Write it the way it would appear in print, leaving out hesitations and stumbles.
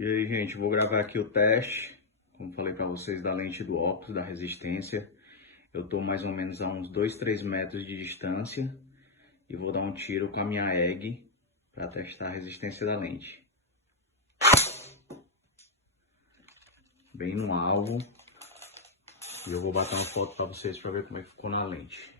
E aí, gente, vou gravar aqui o teste, como falei para vocês, da lente do óculos, da resistência. Eu tô mais ou menos a uns 2, 3 metros de distância e vou dar um tiro com a minha EG para testar a resistência da lente. Bem no alvo. E eu vou bater uma foto para vocês para ver como é que ficou na lente.